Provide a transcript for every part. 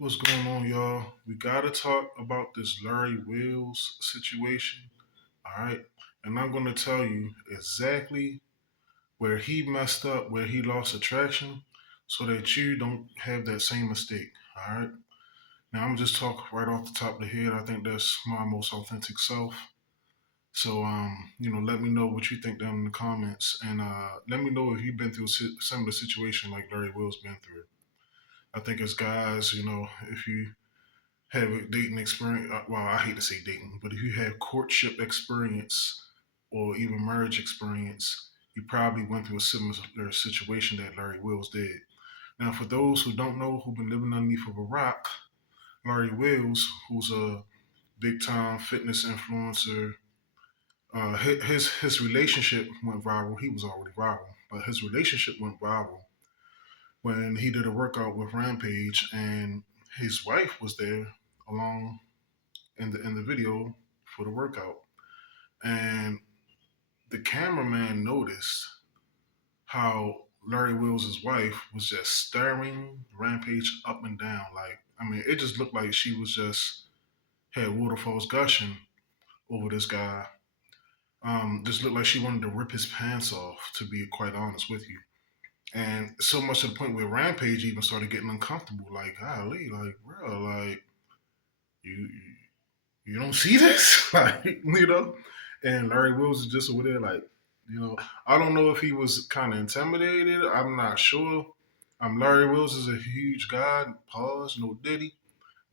What's going on, y'all? We gotta talk about this Larry Wills situation, all right? And I'm gonna tell you exactly where he messed up, where he lost attraction, so that you don't have that same mistake, all right? Now, I'm just talk right off the top of the head. I think that's my most authentic self. So, let me know what you think down in the comments, and let me know if you've been through a similar situation like Larry Wills been through. I think as guys, if you have a dating experience. Well, I hate to say dating, but if you have courtship experience or even marriage experience, you probably went through a similar situation that Larry Wills did. Now, for those who don't know, who've been living underneath of a rock, Larry Wills, who's a big time fitness influencer, his relationship went viral. He was already viral, but his relationship went viral when he did a workout with Rampage, and his wife was there along in the video for the workout, and the cameraman noticed how Larry Wills' wife was just staring Rampage up and down. Like, I mean, it just looked like she was just had waterfalls gushing over this guy. Just looked like she wanted to rip his pants off, to be quite honest with you. And so much to the point where Rampage even started getting uncomfortable. Like, golly, like, bro, like, you you don't see this, like, And Larry Wills is just over there, like, I don't know if he was kind of intimidated. I'm not sure. Larry Wills is a huge guy. Pause, no Diddy,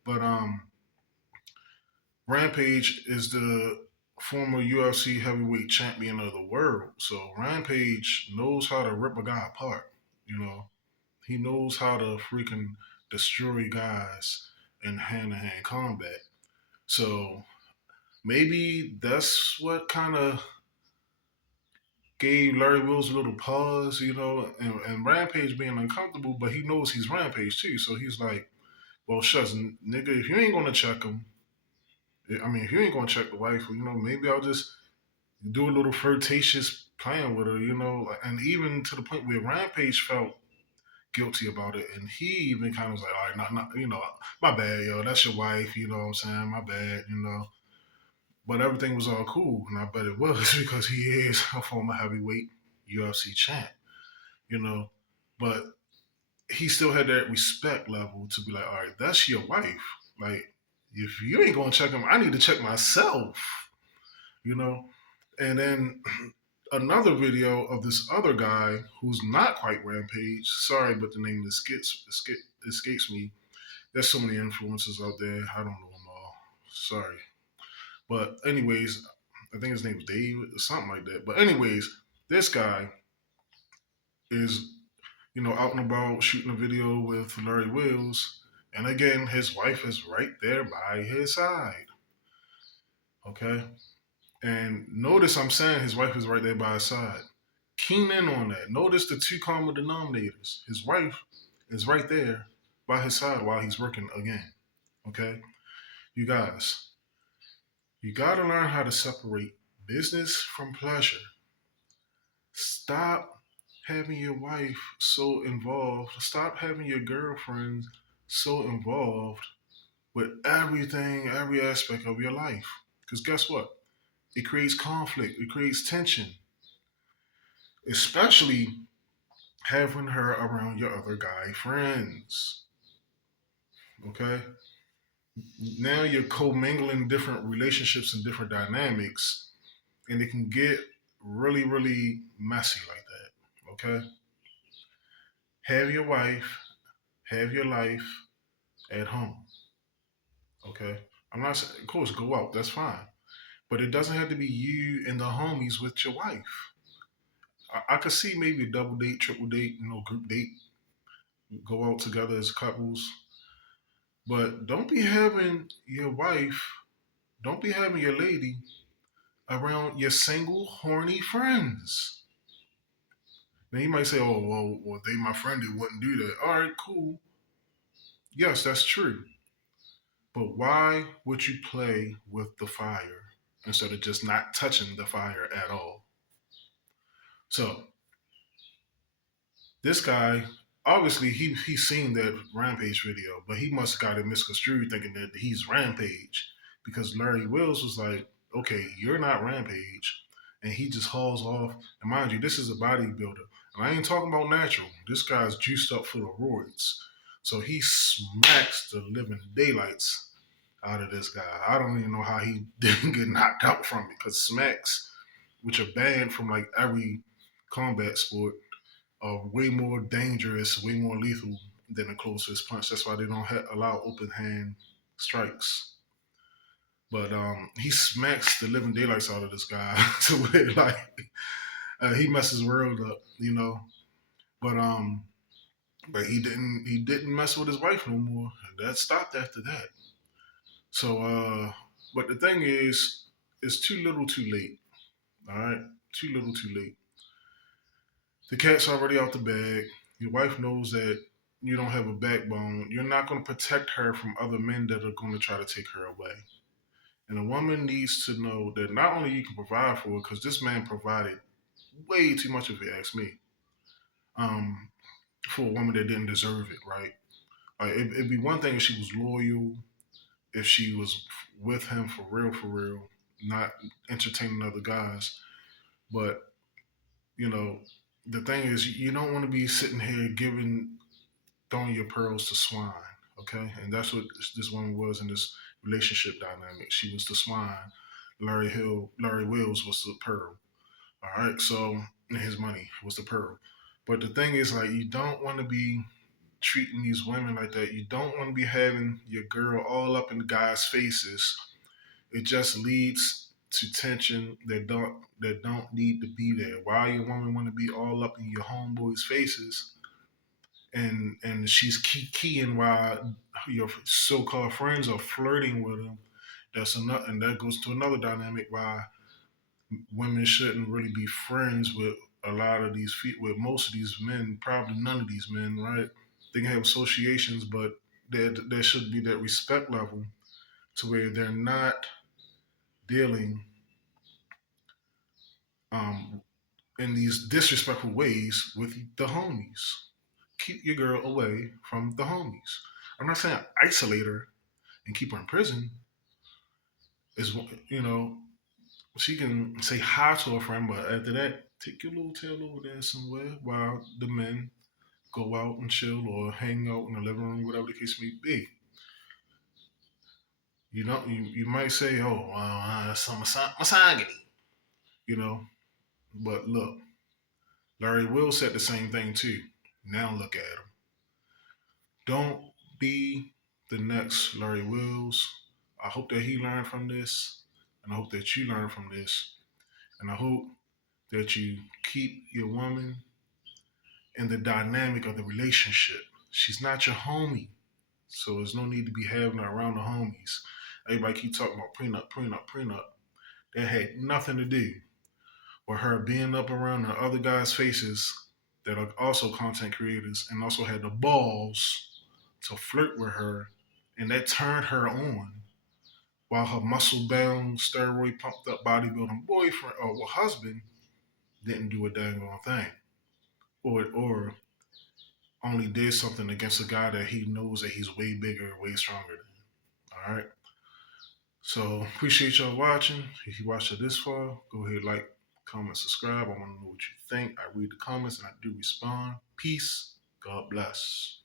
but Rampage is the former UFC heavyweight champion of the world. So Rampage knows how to rip a guy apart. You know, he knows how to freaking destroy guys in hand-to-hand combat. So maybe that's what kind of gave Larry Wills a little pause, and Rampage being uncomfortable, but he knows he's Rampage too. So he's like, well, shucks, nigga, if you ain't gonna check him, I mean, if you ain't gonna check the wife, maybe I'll just do a little flirtatious playing with her, and even to the point where Rampage felt guilty about it, and he even kind of was like, all right, not, my bad, yo, that's your wife, you know what I'm saying, my bad. But everything was all cool, and I bet it was because he is a former heavyweight UFC champ, you know. But he still had that respect level to be like, all right, that's your wife. Like, if you ain't gonna check him, I need to check myself, you know. And then another video of this other guy who's not quite Rampage. Sorry, but the name escapes me. There's so many influences out there. I don't know them all. Sorry. But anyways, I think his name's Dave or something like that. But anyways, this guy is, out and about shooting a video with Larry Wills. And again, his wife is right there by his side. Okay? And notice I'm saying his wife is right there by his side. Keen in on that. Notice the two common denominators. His wife is right there by his side while he's working again. Okay? You guys, you got to learn how to separate business from pleasure. Stop having your wife so involved. Stop having your girlfriend so involved with everything, every aspect of your life. Because guess what? It creates conflict, it creates tension, especially having her around your other guy friends. Okay? Now you're commingling different relationships and different dynamics, and it can get really, really messy like that. Okay? Have your wife, have your life at home. Okay? I'm not saying, of course, go out, that's fine. But it doesn't have to be you and the homies with your wife. I could see maybe a double date, triple date, group date, go out together as couples. But don't be having your lady around your single horny friends. Now you might say, "Oh, well, they my friend, they wouldn't do that." All right, cool. Yes, that's true. But why would you play with the fire instead of just not touching the fire at all? So this guy obviously he's seen that Rampage video, but he must have got it misconstrued thinking that he's Rampage because Larry Wills was like, okay, you're not Rampage, and he just hauls off. And mind you, this is a bodybuilder, and I ain't talking about natural. This guy's juiced up full of roids, so he smacks the living daylights out of this guy. I don't even know how he didn't get knocked out from it because smacks, which are banned from like every combat sport, are way more dangerous, way more lethal than a close fist punch. That's why they don't allow open hand strikes. But he smacks the living daylights out of this guy to where like he messes the world up, you know. But he didn't mess with his wife no more. That stopped after that. So but the thing is, it's too little, too late. All right, too little, too late. The cat's already out the bag. Your wife knows that you don't have a backbone. You're not going to protect her from other men that are going to try to take her away. And a woman needs to know that not only you can provide for her, because this man provided way too much, if you ask me, um, for a woman that didn't deserve it, right? It'd be one thing if she was loyal, if she was with him for real, not entertaining other guys. But, you know, the thing is, you don't want to be sitting here throwing your pearls to swine, okay? And that's what this woman was in this relationship dynamic. She was the swine. Larry Wills was the pearl. All right, so and his money was the pearl. But the thing is, like, you don't want to be treating these women like that. You don't want to be having your girl all up in the guys' faces. It just leads to tension that don't need to be there. Why your woman want to be all up in your homeboys' faces and she's keying while your so-called friends are flirting with him. That's enough, and that goes to another dynamic why women shouldn't really be friends with a lot of these with most of these men. Probably none of these men, right? They can have associations, but there should be that respect level to where they're not dealing um, in these disrespectful ways with the homies. Keep your girl away from the homies. I'm not saying isolate her and keep her in prison. Is she can say hi to her friend, but after that, take your little tail over there somewhere while the men go out and chill or hang out in the living room, whatever the case may be. You might say, "Oh, that's some misogyny," you know. But look, Larry Will said the same thing too. Now look at him. Don't be the next Larry Wills. I hope that he learned from this, and I hope that you learn from this, and I hope that you keep your woman in the dynamic of the relationship. She's not your homie, so there's no need to be having her around the homies. Everybody keep talking about prenup, prenup, prenup. That had nothing to do with her being up around the other guys' faces that are also content creators and also had the balls to flirt with her, and that turned her on while her muscle bound, steroid pumped up bodybuilding boyfriend or husband didn't do a dang on thing. Or only did something against a guy that he knows that he's way bigger, way stronger than. All right. So appreciate y'all watching. If you watched it this far, go ahead, like, comment, subscribe. I want to know what you think. I read the comments and I do respond. Peace. God bless.